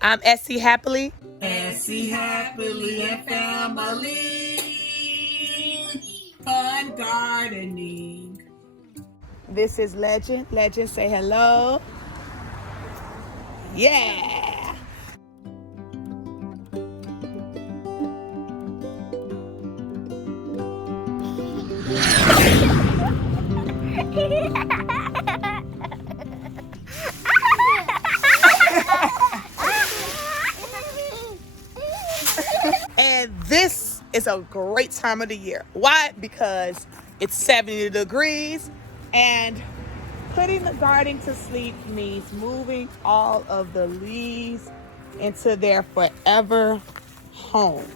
I'm Essie Happily. Essie Happily and Family. Fun gardening. This is Legend. Legend, say hello. Yeah. And this is a great time of the year. Why? Because it's 70 degrees and putting the garden to sleep means moving all of the leaves into their forever home.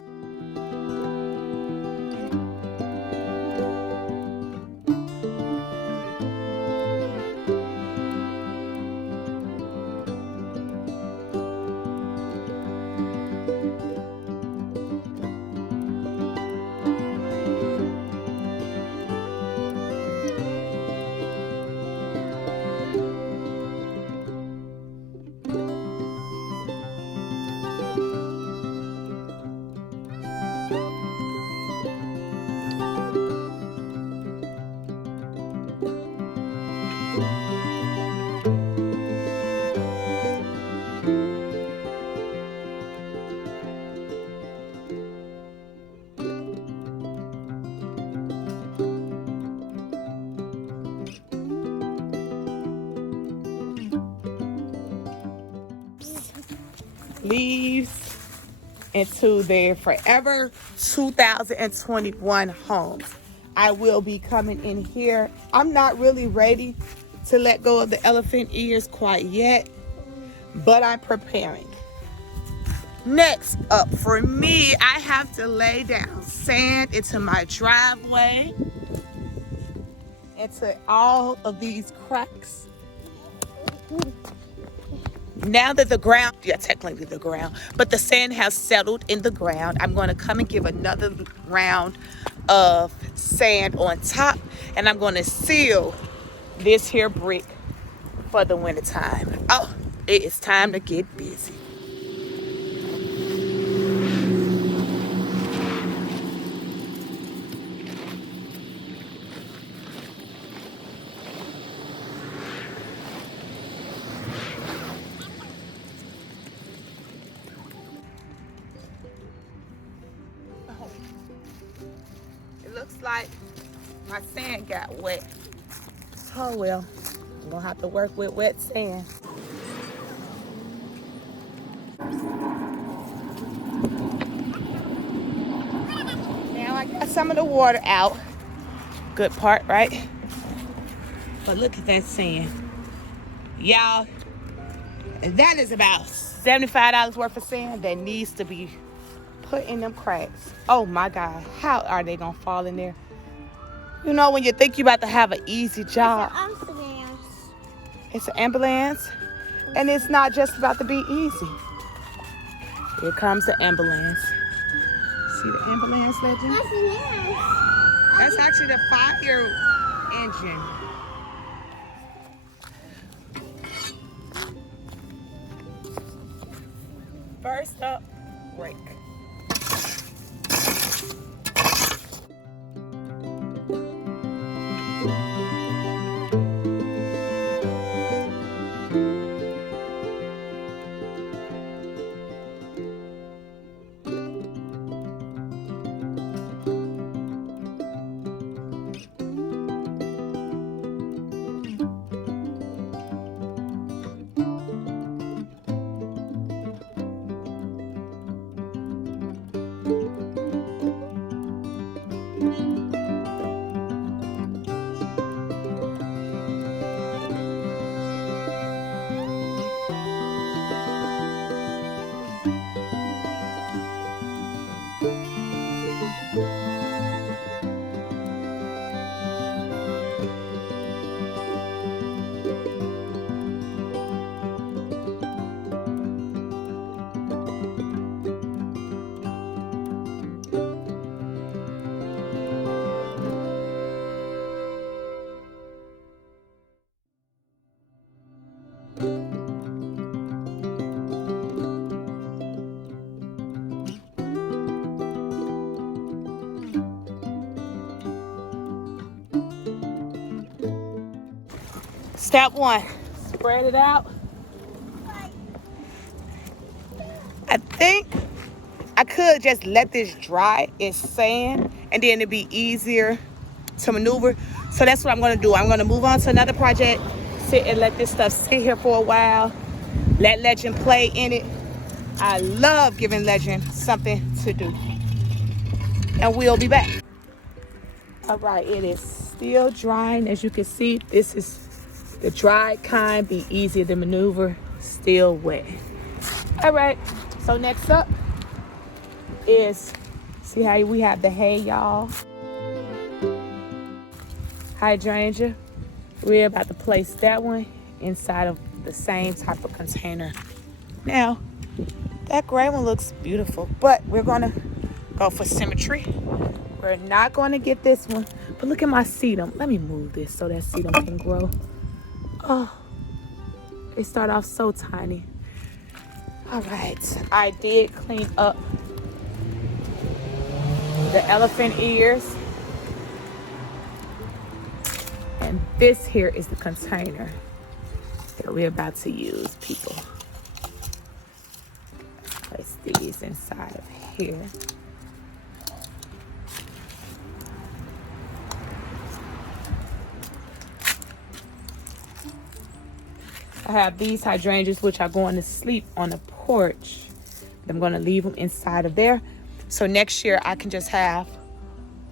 Leaves into their forever 2021 homes. I will be coming in here. I'm not really ready to let go of the elephant ears quite yet, but I'm preparing. Next up for me, I have to lay down sand into my driveway, into all of these cracks. Now that the ground, yeah, technically the ground, but the sand has settled in the ground, I'm going to come and give another round of sand on top, and I'm going to seal this here brick for the winter time. Oh, it is time to get busy. Oh, it looks like my sand got wet. Oh well, I'm gonna have to work with wet sand. Now I got some of the water out. Good part, right? But look at that sand. Y'all, that is about $75 worth of sand that needs to be put in them cracks. Oh my God, how are they gonna fall in there? You know when you think you're about to have an easy job. It's an ambulance. It's an ambulance. And it's not just about to be easy. Here comes the ambulance. See the ambulance, Legend? That's an That's actually the fire engine. First up, break. Step one, spread it out. I think I could just let this dry. It's sand, and then it'd be easier to maneuver. So that's what I'm gonna do. I'm gonna move on to another project, sit and let this stuff sit here for a while, let Legend play in it. I love giving Legend something to do. And we'll be back. All right, it is still drying. As you can see, this is the dried kind, be easier to maneuver, still wet. All right, so next up is, see how we have the hay, y'all? Hydrangea. We're about to place that one inside of the same type of container. Now, that gray one looks beautiful, but we're gonna go for symmetry. We're not gonna get this one, but look at my sedum. Let me move this so that sedum can grow. Oh, they start off so tiny. All right, I did clean up the elephant ears. And this here is the container that we're about to use, people. Place these inside of here. I have these hydrangeas, which are going to sleep on the porch. I'm going to leave them inside of there. So next year I can just have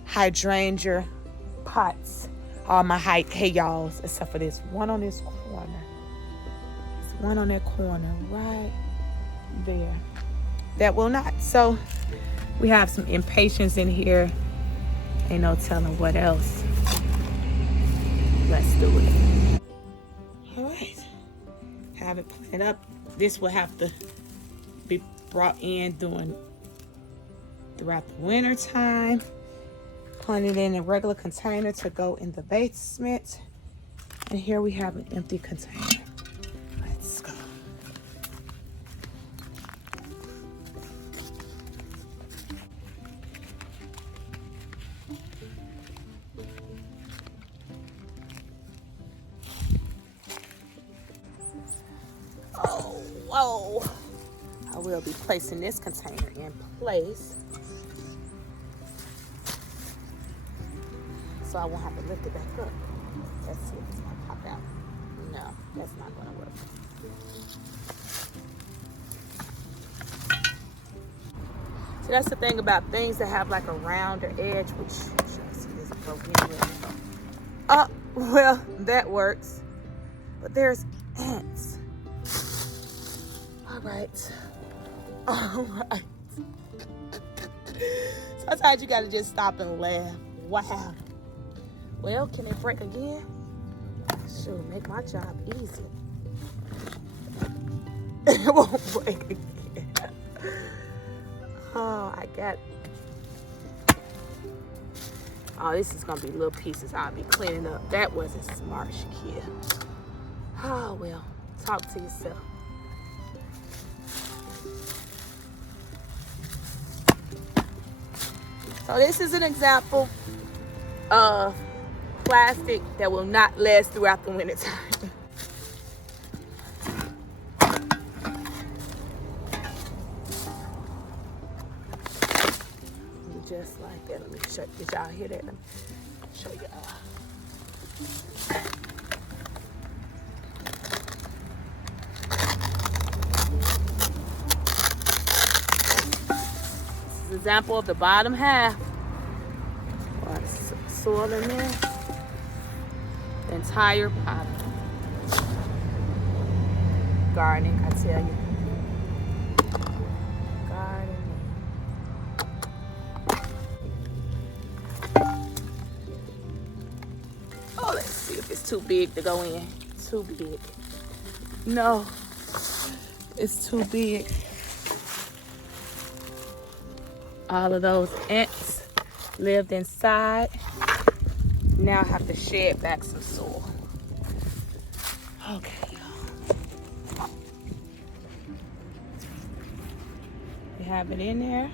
hydrangea pots. All my hay y'alls, except for this one on this corner. There's one on that corner right there. That will not. So we have some impatience in here. Ain't no telling what else. Let's do it. All right. Have it planted up. This will have to be brought in throughout the winter time. Put it in a regular container to go in the basement. And here we have an empty container. Let's go. Oh, whoa. I will be placing this container in place, so I won't have to lift it back up. Let's see if it's gonna pop out. No, that's not gonna work. So that's the thing about things that have like a rounder edge, which should I see this broke anyway. Oh, well, that works. But there's ants. All right. All right. Sometimes you gotta just stop and laugh. Wow. Well, can it break again? Sure, make my job easy. It won't break again. Oh, I got. Oh, this is gonna be little pieces I'll be cleaning up. That wasn't smart, Shakia. Oh, well, talk to yourself. So this is an example of plastic that will not last throughout the winter time. Just like that. Let me show. Did y'all hear that? Let me show y'all. This is an example of the bottom half. Soil in there. The entire bottom. Gardening, I tell you. Gardening. Oh, let's see if it's too big to go in. Too big. No, it's too big. All of those ants lived inside. Now I have to shed back some soil. Okay, y'all. We have it in there.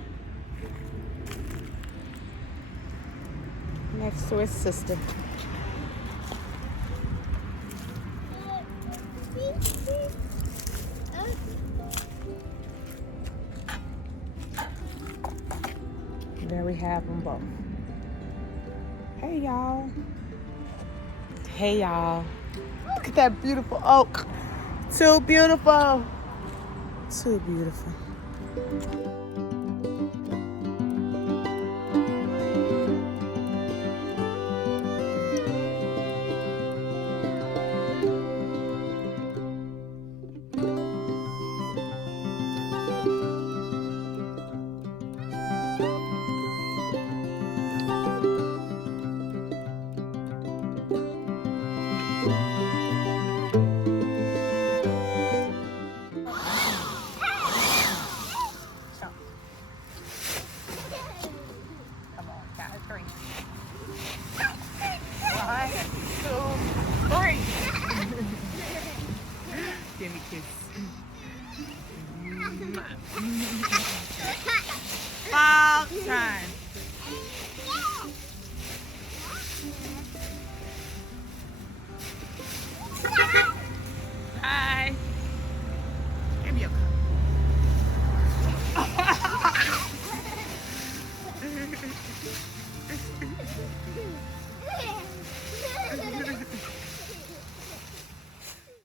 Next to its sister. we have them both. Hey, y'all. Hey, y'all. Look at that beautiful oak. Too beautiful. Too beautiful.